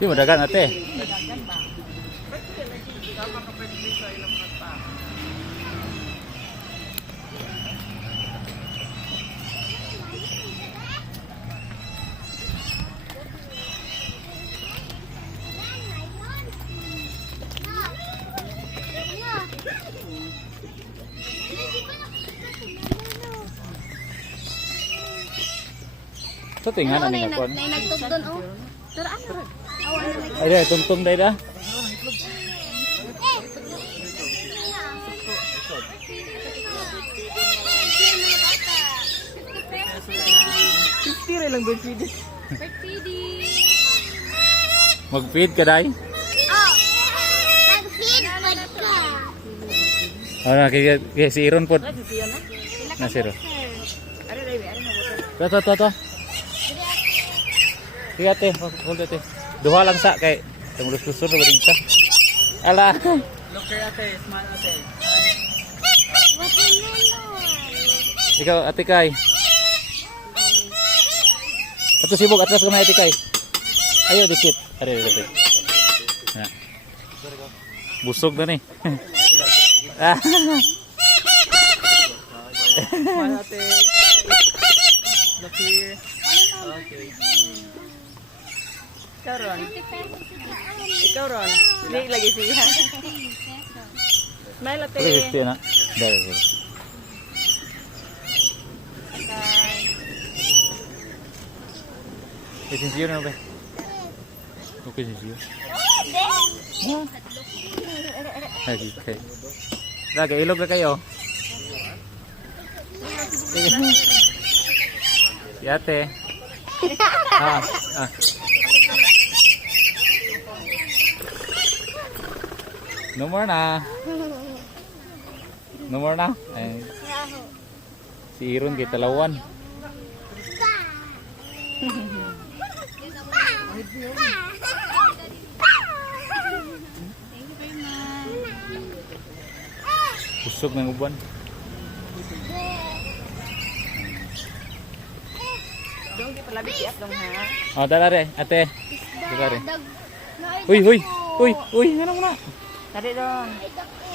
Di mo dagan ate. Dagan ba? Sama ka pwede sa ilang mata. So tingnan ani nga kon. Nay nagtugdon oh. Pero ano? Awan na may Ay dai tungtung dai da. Tira lang ba feed? feeding. Mag-feed ka dai. Oh. Mag-feed pod ka. Ora kay si Iron pod. Ano siya na? Na siro. Are dai, are na boto. To. Sige ate, hold ate. Duha lang sa kay tumulus-lusur na ring sa. Ala. Look here ate, smile ate. Watermelon. Ikaw ate kay. Ato sibog atras ko na ate kay. Ayo dikit. Are dikit. Ya. Busog na ni. Ah. Smile ate. Look here. Okay. Ikaw Ron. Hindi lagi siya. Smile ate. Pwede siya na. Dai. Sisiyo na ba? Okay, sisiyo. Okay. Raga, ilog na kayo. Yate. Ah. No more na. No more na. Ay. Si Iron kay talawan. Busog ng uban. Dong di pala bikiat dong ha. Oh, dala re, ate. Dala re. Uy. Ano mo na? Tadi dong.